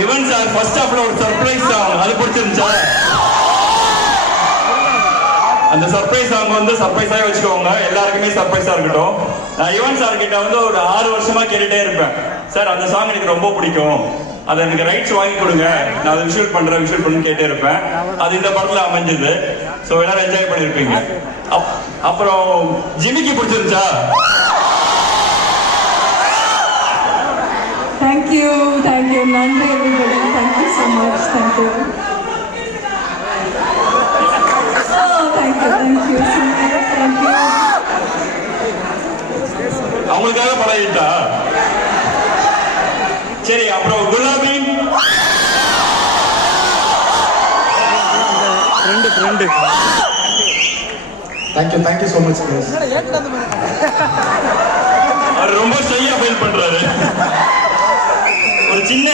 Yuvan sir first ஹாஃப்ல ஒரு surprise song அது பிடிச்சிருந்துச்சா? அந்த சர்ப்ரைஸ் சாங் வந்து சர்ப்ரைஸாவே வச்சுக்கோங்க, எல்லாருக்குமே சர்ப்ரைஸா இருக்கட்டும். நான் யுவன் சார் கிட்ட வந்து ஒரு 6 வருஷமா கேட்டுட்டே இருப்பேன், சார் அந்த சாங் எனக்கு ரொம்ப பிடிக்கும், அதை எனக்கு ரைட்ஸ் வாங்கி கொடுங்க, நான் அதை விஷுவல் பண்ணு கேட்டே இருப்பேன். அது இந்த படத்துல அமைஞ்சது. ஸோ எல்லாரும் என்ஜாய் பண்ணிருப்பீங்க. அப்புறம் ஜிமிக்கு பிடிச்சிருந்துச்சா? Thank you. Nandri everybody. Thank you so much. Thank you. Oh, thank you. Thank you. அவங்களுக்காக பழகிட்டா சரி. அப்புறம் Gulabi friend thank you so much. அவர் ரொம்ப ஷையா ஃபீல் பண்றாரு. ஒரு சின்ன